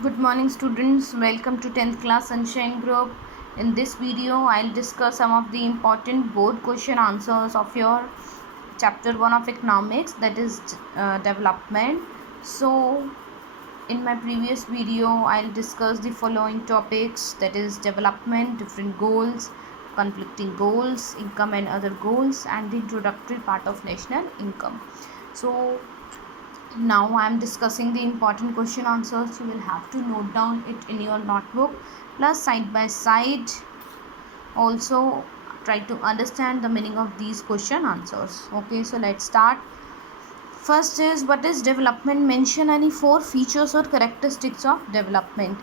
Good morning students, welcome to 10th class Sunshine Group. In this video, I'll discuss some of the important board question answers of your chapter 1 of economics, that is development. So in my previous video, I'll discuss the following topics, that is development, different goals, conflicting goals, income and other goals, and the introductory part of national income. So now I am discussing the important question answers. You will have to note down it in your notebook, plus side by side also try to understand the meaning of these question answers. Okay, so let's start. First is, what is development? Mention any 4 features or characteristics of development.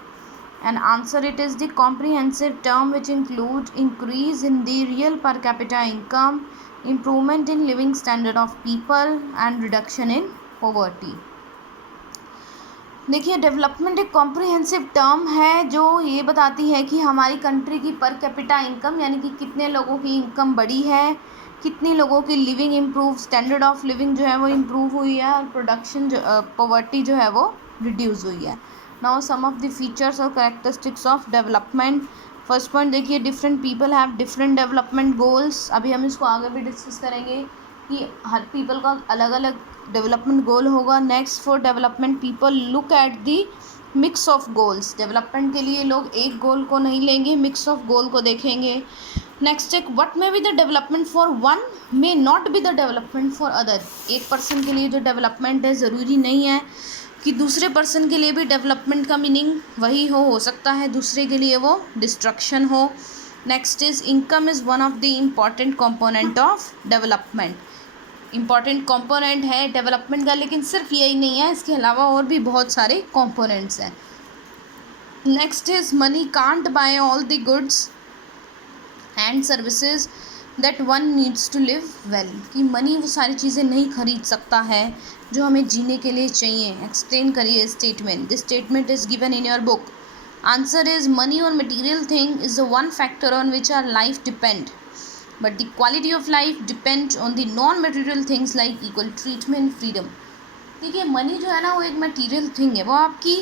And answer it is the comprehensive term which include increase in the real per capita income, improvement in living standard of people, and reduction in poverty. देखिए, development एक comprehensive term है जो ये बताती है कि हमारी country की पर कैपिटा इनकम यानी कि कितने लोगों की इनकम बढ़ी है, कितने लोगों की living improve, standard of living जो है वो इम्प्रूव हुई है, और प्रोडक्शन जो पॉवर्टी जो है वो रिड्यूस हुई है. Now some of the features और characteristics of development. First point देखिए, different people have different development goals. अभी हम इसको आगे भी डिस्कस करेंगे कि हर पीपल का अलग अलग डेवलपमेंट गोल होगा. Next, for development people look at the mix of goals. Development के लिए लोग एक गोल को नहीं लेंगे, मिक्स ऑफ गोल को देखेंगे. नेक्स्ट एक, what may be the development for one may not be the development for other. एक पर्सन के लिए जो डेवलपमेंट है ज़रूरी नहीं है कि दूसरे पर्सन के लिए भी डेवलपमेंट का मीनिंग वही हो सकता है दूसरे के लिए वो डिस्ट्रक्शन हो. Next is, income is one of the important component of development. Important component है डेवलपमेंट का, लेकिन सिर्फ यही नहीं है, इसके अलावा और भी बहुत सारे कंपोनेंट्स हैं. Next is, money can't buy all the goods and services that one needs to live well. कि मनी वो सारी चीज़ें नहीं खरीद सकता है जो हमें जीने के लिए चाहिए. एक्सप्लेन करिए statement. This statement is given in your book. Answer is, money और material thing is the one factor on which our life depend, but the quality of life depends on the non-material things like equal treatment, freedom. ठीक है, money जो है ना वो एक material thing है, वो आपकी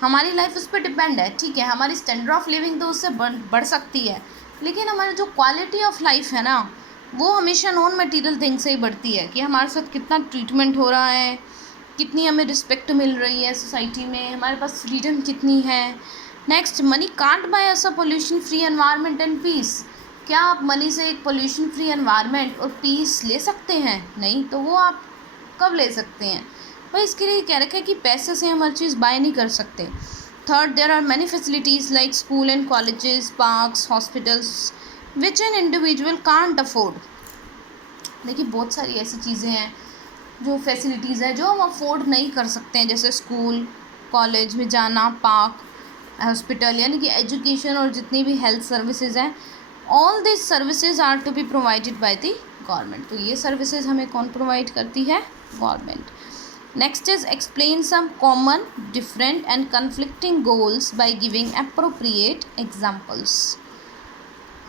हमारी लाइफ उस पर डिपेंड है. ठीक है, हमारी स्टैंडर्ड ऑफ लिविंग तो उससे बढ़ सकती है, लेकिन हमारी जो क्वालिटी ऑफ लाइफ है ना वो हमेशा नॉन मटेरियल थिंग से ही बढ़ती है. कि हमारे साथ कितना ट्रीटमेंट हो रहा है, कितनी हमें रिस्पेक्ट मिल रही है सोसाइटी में, हमारे पास फ्रीडम कितनी है. Next, money can't buy us a pollution free environment and peace. क्या आप मनी से एक पोल्यूशन फ्री एनवायरनमेंट और पीस ले सकते हैं? नहीं. तो वो आप कब ले सकते हैं भाई? इसके लिए कह रखा है कि पैसे से हम हर चीज़ बाय नहीं कर सकते. Third, there are many facilities like school and colleges, parks, hospitals which an individual can't afford. देखिए, बहुत सारी ऐसी चीज़ें हैं जो फैसिलिटीज़ हैं जो हम अफोर्ड नहीं कर सकते हैं, जैसे स्कूल कॉलेज में जाना, पार्क, हॉस्पिटल, यानी कि एजुकेशन और जितनी भी हेल्थ सर्विसेज हैं. All this services are to be provided by the government. तो ये सर्विसेज हमें कौन प्रोवाइड करती है? Government. Next is, explain some common, different and conflicting goals by giving appropriate examples.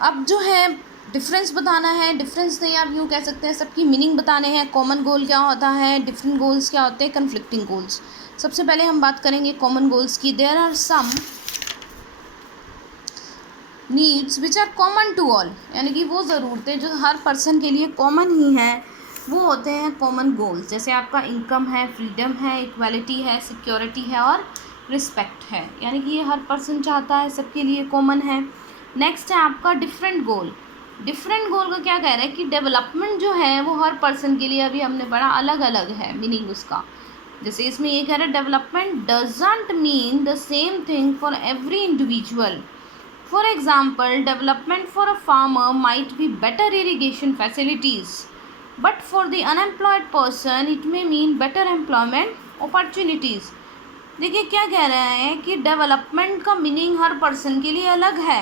अब जो है डिफरेंस बताना है, डिफरेंस नहीं आप यूँ कह सकते हैं, सबकी मीनिंग बताने हैं. कॉमन गोल क्या होता है, डिफरेंट गोल्स क्या होते हैं, कन्फ्लिक्टिंग गोल्स. सबसे पहले हम बात करेंगे कॉमन गोल्स की. There are some needs which are common to all, यानी कि वो ज़रूरतें जो हर पर्सन के लिए कॉमन ही हैं, वो होते हैं कॉमन गोल्स. जैसे आपका इनकम है, फ्रीडम है, इक्वालिटी है, सिक्योरिटी है और रिस्पेक्ट है, यानी कि ये हर पर्सन चाहता है, सबके लिए कॉमन है. नेक्स्ट है आपका डिफरेंट गोल. डिफरेंट गोल का क्या कह रहा है कि डेवलपमेंट जो है वो हर पर्सन के लिए, अभी हमने पढ़ा, अलग अलग है मीनिंग उसका. जैसे इसमें ये कह रहा है, development doesn't mean the same thing for every individual. For example, development for a farmer might be better irrigation facilities, but for the unemployed person it may mean better employment opportunities. देखिए क्या कह रहा है कि development का meaning हर person के लिए अलग है.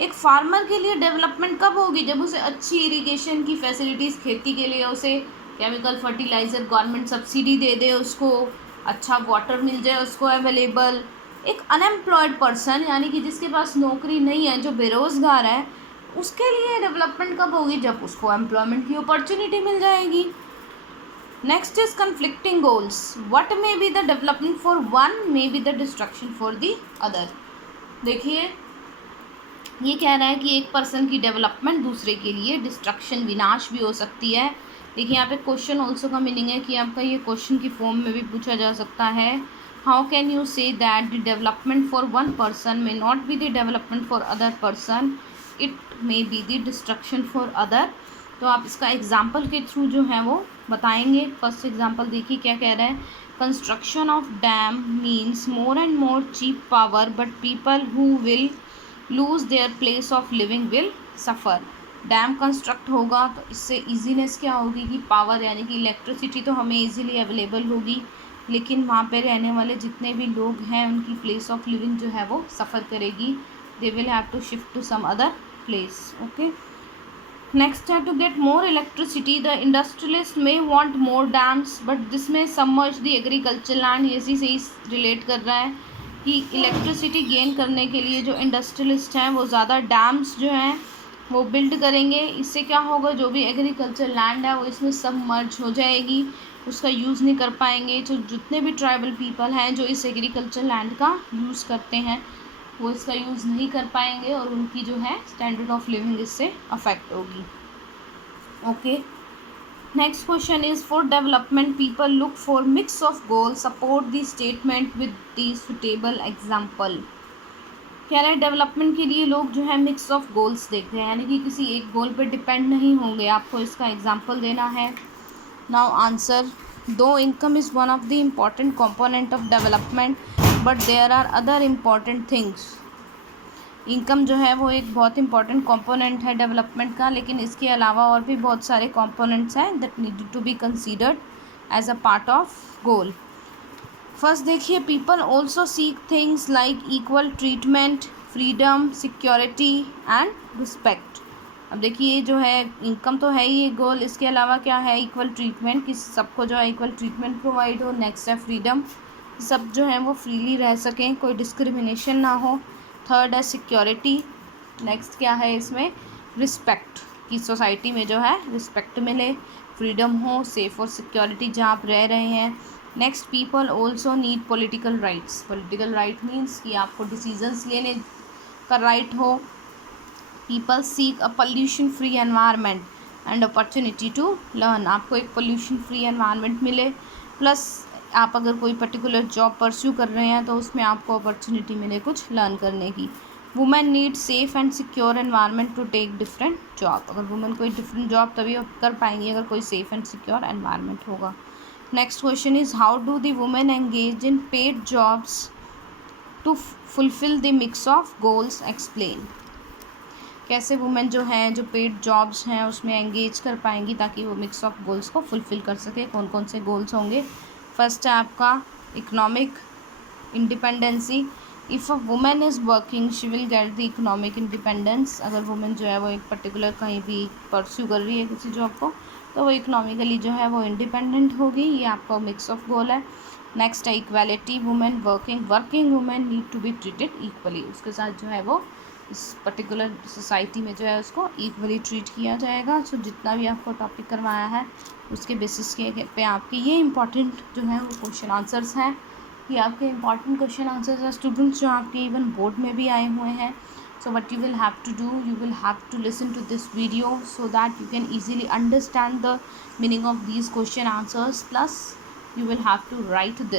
एक फार्मर के लिए डेवलपमेंट कब होगी? जब उसे अच्छी इरिगेशन की फैसिलिटीज़, खेती के लिए उसे केमिकल फर्टिलाइज़र गवर्नमेंट सब्सिडी दे दे, उसको अच्छा वाटर मिल जाए उसको अवेलेबल. एक अनएम्प्लॉयड पर्सन, यानी कि जिसके पास नौकरी नहीं है, जो बेरोज़गार है, उसके लिए डेवलपमेंट कब होगी? जब उसको एम्प्लॉयमेंट की अपॉर्चुनिटी मिल जाएगी. Next is conflicting goals. What may be the development for one may be the destruction for the other. देखिए ये कह रहा है कि एक पर्सन की डेवलपमेंट दूसरे के लिए डिस्ट्रक्शन, विनाश भी हो सकती है. देखिए यहाँ पे क्वेश्चन ऑल्सो का मीनिंग है कि आपका ये क्वेश्चन की फॉर्म में भी पूछा जा सकता है. How can you say that the development for one person may not be the development for other person, it may be the destruction for other. तो आप इसका एग्जाम्पल के थ्रू जो है वो बताएंगे. फर्स्ट एग्जाम्पल देखिए क्या कह रहा है. Construction of dam means more and more cheap power, but people who will lose their place of living will suffer. Dam construct होगा तो इससे ईजीनेस क्या होगी कि पावर यानी कि इलेक्ट्रिसिटी तो हमें ईजीली अवेलेबल होगी, लेकिन वहाँ पे रहने वाले जितने भी लोग हैं उनकी प्लेस ऑफ लिविंग जो है वो सफ़र करेगी. They will have to shift to some other place. Okay, next है to get more electricity the industrialist may want more dams but this may submerge the agriculture land. इसी से ही relate कर रहा है कि इलेक्ट्रिसिटी गेन करने के लिए जो इंडस्ट्रियलिस्ट हैं वो ज़्यादा डैम्स जो हैं वो बिल्ड करेंगे. इससे क्या होगा, जो भी एग्रीकल्चर लैंड है वो इसमें सबमर्ज हो जाएगी, उसका यूज़ नहीं कर पाएंगे. तो जितने भी ट्राइबल पीपल हैं जो इस एग्रीकल्चर लैंड का यूज़ करते हैं वो इसका यूज़ नहीं कर पाएंगे और उनकी जो है स्टैंडर्ड ऑफ लिविंग इससे अफेक्ट होगी. Okay, next question is for development people look for mix of goal, support the statement with the suitable example. कह रहे हैं डेवलपमेंट के लिए लोग जो है मिक्स ऑफ गोल्स देखते हैं, यानी कि किसी एक गोल पे डिपेंड नहीं होंगे. आपको इसका एग्जाम्पल देना है. Now answer. Though income is one of the important component of development but there are other important things. Income जो है वो एक बहुत इंपॉर्टेंट कंपोनेंट है डेवलपमेंट का, लेकिन इसके अलावा और भी बहुत सारे कंपोनेंट्स हैं that need to be considered as a part of goal. First देखिए, people also seek things like equal treatment, freedom, security and respect. अब देखिए ये जो है इनकम तो है ही एक गोल, इसके अलावा क्या है, इक्वल ट्रीटमेंट, कि सबको जो है इक्वल ट्रीटमेंट प्रोवाइड हो. नेक्स्ट है फ्रीडम, सब जो है वो फ्रीली रह सकें, कोई डिस्क्रिमिनेशन ना हो. थर्ड है सिक्योरिटी. नेक्स्ट क्या है इसमें, रिस्पेक्ट, कि सोसाइटी में जो है रिस्पेक्ट मिले, फ्रीडम हो, सेफ और सिक्योरिटी जहाँ आप रह रहे हैं. Next, people also need political rights. Political right means कि आपको डिसीजंस लेने का राइट हो. People seek a pollution free environment and opportunity to learn. आपको एक पोल्यूशन फ्री एनवायरनमेंट मिले, प्लस आप अगर कोई पर्टिकुलर जॉब परस्यू कर रहे हैं तो उसमें आपको अपॉर्चुनिटी मिले कुछ लर्न करने की. Women need safe and secure environment to take different job. अगर वुमेन कोई डिफरेंट जॉब तभी कर पाएंगी अगर कोई सेफ एंड सिक्योर एनवायरनमेंट होगा. Next question is how do the women engage in paid jobs to fulfil the mix of goals, explain. कैसे women जो हैं जो पेड जॉब्स हैं उसमें एंगेज कर पाएंगी ताकि वो मिक्स ऑफ गोल्स को फुलफ़िल कर सके. कौन कौन से गोल्स होंगे. फर्स्ट है आपका economic independency. If a women is working she will get the economic independence. अगर वुमेन जो है वो एक पर्टिकुलर कहीं भी परस्यू कर रही है किसी जॉब को तो वो इकोनॉमिकली जो है वो इंडिपेंडेंट होगी. ये आपका मिक्स ऑफ गोल है. नेक्स्ट है equality. Women working women need to be treated equally. उसके साथ जो है वो इस पर्टिकुलर सोसाइटी में जो है उसको इक्वली ट्रीट किया जाएगा. सो जितना भी आपको टॉपिक करवाया है उसके बेसिस के पे आपके ये इंपॉर्टेंट जो है वो क्वेश्चन आंसर्स हैं. ये आपके इंपॉर्टेंट क्वेश्चन आंसर्स हैं स्टूडेंट्स जो आपके इवन बोर्ड में भी आए हुए हैं. So what you will have to do, you will have to listen to this video so that you can easily understand the meaning of these question answers, plus you will have to write this.